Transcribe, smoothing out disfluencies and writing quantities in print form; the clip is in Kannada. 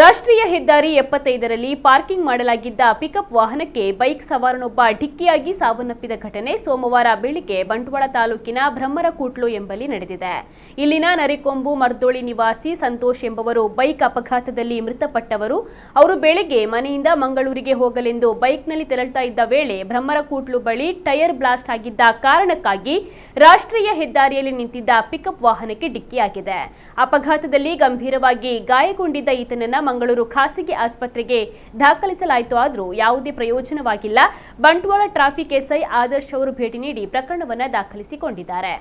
ರಾಷ್ಟ್ರೀಯ ಹೆದ್ದಾರಿ 75ರಲ್ಲಿ ಪಾರ್ಕಿಂಗ್ ಮಾಡಲಾಗಿದ್ದ ಪಿಕಪ್ ವಾಹನಕ್ಕೆ ಬೈಕ್ ಸವಾರನೊಬ್ಬ ಡಿಕ್ಕಿಯಾಗಿ ಸಾವನ್ನಪ್ಪಿದ ಘಟನೆ ಸೋಮವಾರ ಬೆಳಿಗ್ಗೆ ಬಂಟ್ವಾಳ ತಾಲೂಕಿನ ಬ್ರಹ್ಮರಕೂಟ್ಲು ಎಂಬಲ್ಲಿ ನಡೆದಿದೆ. ಇಲ್ಲಿನ ನರಿಕೊಂಬು ಮರ್ದೋಳಿ ನಿವಾಸಿ ಸಂತೋಷ್ ಎಂಬವರು ಬೈಕ್ ಅಪಘಾತದಲ್ಲಿ ಮೃತಪಟ್ಟವರು. ಅವರು ಬೆಳಿಗ್ಗೆ ಮನೆಯಿಂದ ಮಂಗಳೂರಿಗೆ ಹೋಗಲೆಂದು ಬೈಕ್ನಲ್ಲಿ ತೆರಳುತ್ತಾ ಇದ್ದ ವೇಳೆ ಬ್ರಹ್ಮರಕೂಟ್ಲು ಬಳಿ ಟೈರ್ ಬ್ಲಾಸ್ಟ್ ಆಗಿದ್ದ ಕಾರಣಕ್ಕಾಗಿ ರಾಷ್ಟ್ರೀಯ ಹೆದ್ದಾರಿಯಲ್ಲಿ ನಿಂತಿದ್ದ ಪಿಕಪ್ ವಾಹನಕ್ಕೆ ಡಿಕ್ಕಿಯಾಗಿದೆ. ಅಪಘಾತದಲ್ಲಿ ಗಂಭೀರವಾಗಿ ಗಾಯಗೊಂಡಿದ್ದ ಈತನನ್ನ ಮಂಗಳೂರು ಖಾಸಗಿ ಆಸ್ಪತ್ರೆಗೆ ದಾಖಲಿಸಲಾಯಿತು. ಆದರೂ ಯಾವುದೇ ಪ್ರಯೋಜನವಾಗಿಲ್ಲ. ಬಂಟ್ವಾಳ ಟ್ರಾಫಿಕ್ ಎಸ್ಐ ಆದರ್ಶ್ ಅವರು ಭೇಟಿ ನೀಡಿ ಪ್ರಕರಣವನ್ನು ದಾಖಲಿಸಿಕೊಂಡಿದ್ದಾರೆ.